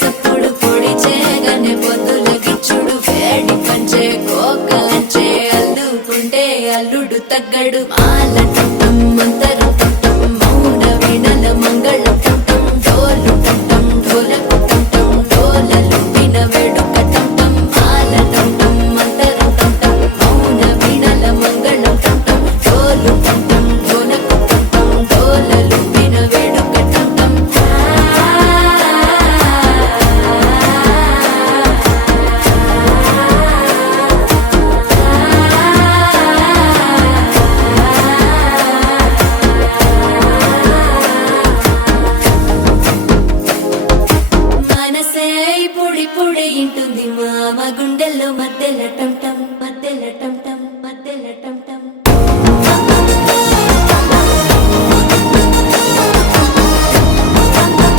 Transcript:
సప్పుడు పొడి చేయగానే పొద్దుల గిచ్చుడు వేడి పంచే కోకలంచే అల్లుకుంటే అల్లుడు తగ్గడు మాల టుంటం మంతరు టుంటం మౌన వీణల మంగళ టుంటం డోలు టుంటం ఢోలకు టుంటం డోలలు విన వేడుక టుంటం మాల టుంటం మంతరు టుంటం మౌన వీణల మంగళ టుంటం డోలు టుంటం ఢోలకు టుంటం డోలలు విన వేడుక టుంటం మనసే పొడి పొడి ఇంటుంది మామ గుండె